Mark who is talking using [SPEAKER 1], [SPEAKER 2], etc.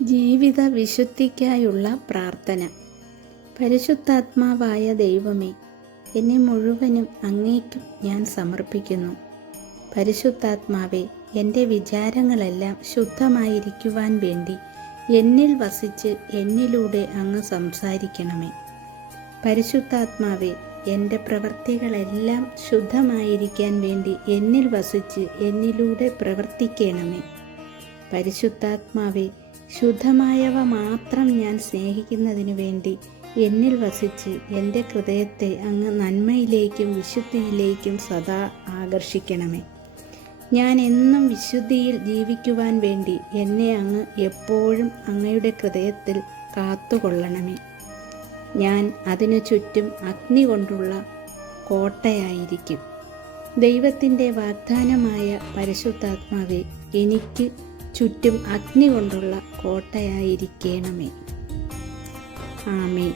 [SPEAKER 1] ജീവിത വിശുദ്ധിക്കായുള്ള പ്രാർത്ഥന. പരിശുദ്ധാത്മാവായ ദൈവമേ എന്നെ മുഴുവനും അങ്ങേക്കും ഞാൻ സമർപ്പിക്കുന്നു. പരിശുദ്ധാത്മാവെ എന്റെ വിചാരങ്ങളെല്ലാം ശുദ്ധമായിരിക്കുവാൻ വേണ്ടി എന്നിൽ വസിച്ച് എന്നിലൂടെ അങ്ങ് സംസാരിക്കണമേ. പരിശുദ്ധാത്മാവെ എന്റെ പ്രവൃത്തികളെല്ലാം ശുദ്ധമായിരിക്കാൻ വേണ്ടി എന്നിൽ വസിച്ച് എന്നിലൂടെ പ്രവർത്തിക്കണമേ. പരിശുദ്ധാത്മാവെ ശുദ്ധമായവ മാത്രം ഞാൻ സ്നേഹിക്കുന്നതിനു വേണ്ടി എന്നിൽ വസിച്ച് എന്റെ ഹൃദയത്തെ അങ്ങ് നന്മയിലേക്കും വിശുദ്ധിയിലേക്കും സദാ ആകർഷിക്കണമേ. ഞാൻ എന്നും വിശുദ്ധിയിൽ ജീവിക്കുവാൻ വേണ്ടി എന്നെ അങ്ങ് എപ്പോഴും അങ്ങയുടെ ഹൃദയത്തിൽ കാത്തുകൊള്ളണമേ. ഞാൻ അതിനു ചുറ്റും അഗ്നി കൊണ്ടുള്ള കോട്ടയായിരിക്കും. ദൈവത്തിന്റെ വാഗ്ദാനമായ പരിശുദ്ധാത്മാവെ എനിക്ക് ചുറ്റും അഗ്നി കൊണ്ടുള്ള കോട്ടയായിരിക്കണമേ. ആമേ